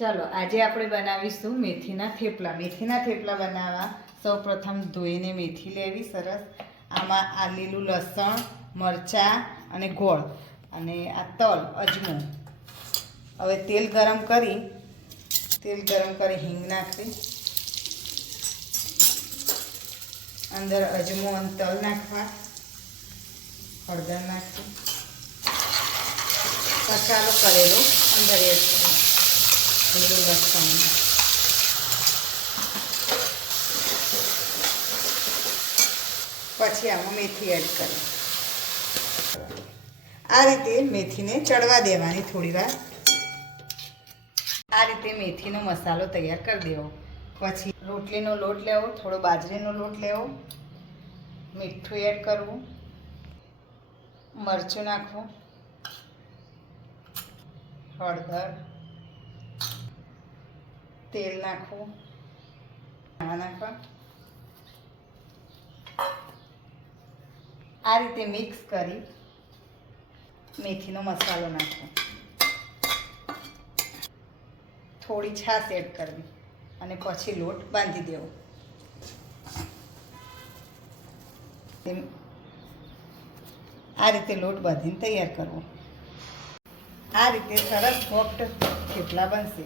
ચાલો આજે આપણે બનાવીશું મેથીના થેપલા. મેથીના થેપલા બનાવવા સૌપ્રથમ ધોઈને મેથી લેવી સરસ. આમાં આ લીલું લસણ, મરચાં અને ગોળ અને આ તલ, અજમો. હવે તેલ ગરમ કરી હિંગ નાખવી, અંદર અજમો અને તલ નાખવા, હળદર નાખવી, મસાલો કરેલો અંદર એડ કરવો, લીલું લસણ, પછી આમાં મેથી એડ કરી આ રીતે મેથીને ચડવા દેવાની થોડી વાર. આ રીતે મેથીનો મસાલો તૈયાર કરી દેવો. પછી રોટલીનો લોટ લેવો, થોડો બાજરીનો લોટ લેવો, મીઠું એડ કરવું, મરચું નાખવું, હળદર, તેલ નાખવું, નાખવા. આ રીતે મિક્સ કરી મેથીનો મસાલો નાખવો, થોડી છાશ એડ કરવી અને પછી લોટ બાંધી દેવો. આ રીતે લોટ બાંધીને તૈયાર કરવો. આ રીતે સરસ સોફ્ટ થેપલા બનશે.